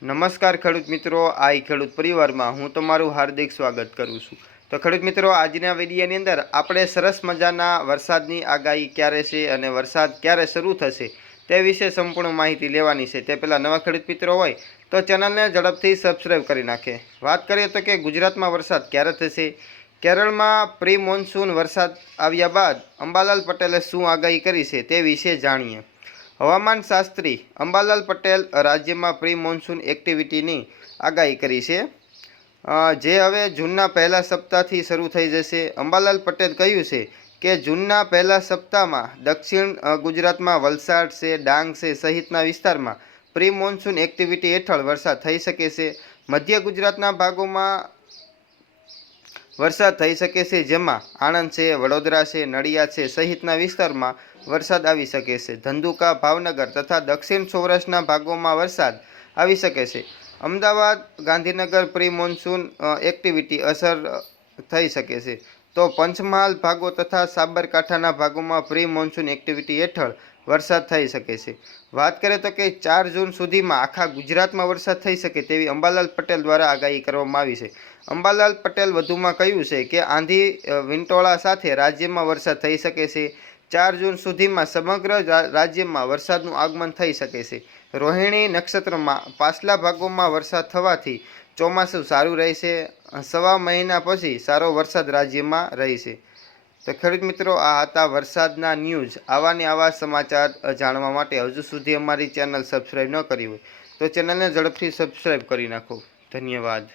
નમસ્કાર ખેડૂત મિત્રો આઈ ખેડૂત પરિવારમાં હું તમારું હાર્દિક સ્વાગત કરું છું. તો ખેડૂત મિત્રો, આજના વીડિયાની અંદર આપણે સરસ મજાના વરસાદની આગાહી ક્યારે છે અને વરસાદ ક્યારે શરૂ થશે તે વિશે સંપૂર્ણ માહિતી લેવાની છે. તે પહેલાં નવા ખેડૂત મિત્રો હોય તો ચેનલને ઝડપથી સબસ્ક્રાઈબ કરી નાખે. વાત કરીએ તો કે ગુજરાતમાં વરસાદ ક્યારે થશે? કેરળમાં પ્રી મોન્સૂન વરસાદ આવ્યા બાદ અંબાલાલ પટેલે શું આગાહી કરી છે તે વિશે જાણીએ. હવામાન શાસ્ત્રી અંબાલાલ પટેલ રાજ્યમાં પ્રી મોન્સૂન એક્ટિવિટીની આગાહી કરી છે. જે હવે જૂનના પહેલા સપ્તાહથી શરૂ થઈ જશે. અંબાલાલ પટેલ કહ્યું છે કે જૂનના પહેલા સપ્તાહમાં દક્ષિણ ગુજરાતમાં વલસાડ છે, ડાંગ છે સહિતના વિસ્તારમાં પ્રી મોન્સૂન એક્ટિવિટી હેઠળ વરસાદ થઈ શકે છે. મધ્ય ગુજરાતના ભાગોમાં વરસાદ થઈ શકે છે, જેમાં આણંદ છે, વડોદરા છે, નડિયાદ છે સહિતના વિસ્તારમાં વરસાદ આવી શકે છે. ધંધુકા, ભાવનગર તથા દક્ષિણ સૌરાષ્ટ્રના ભાગોમાં વરસાદ આવી શકે છે. Ahmedabad, Gandhinagar pre monsoon activity અસર થઈ શકે છે. તો પંચમહાલ ભાગો તથા સાબરકાંઠાના ભાગોમાં પ્રી મોન્સૂન એક્ટિવિટી હેઠળ વરસાદ થઈ શકે છે. વાત કરીએ તો કે ચાર જૂન સુધીમાં આખા ગુજરાતમાં વરસાદ થઈ શકે તેવી અંબાલાલ પટેલ દ્વારા આગાહી કરવામાં આવી છે. અંબાલાલ પટેલ વધુમાં કહ્યું છે કે આંધી વિંટોળા સાથે રાજ્યમાં વરસાદ થઈ શકે છે. ચાર જૂન સુધીમાં સમગ્ર રાજ્યમાં વરસાદનું આગમન થઈ શકે છે. રોહિણી નક્ષત્રમાં પાછલા ભાગોમાં વરસાદ થવાથી ચોમાસું સારું રહેશે. સવા મહિના પછી સારો વરસાદ રાજ્યમાં રહેશે. તો ખેડૂત મિત્રો, આ હતા વરસાદના ન્યૂઝ. આવા ને આવા સમાચાર જાણવા માટે હજુ સુધી અમારી ચેનલ સબસ્ક્રાઈબ ન કરી હોય તો ચેનલને ઝડપથી સબસ્ક્રાઈબ કરી નાખો. ધન્યવાદ.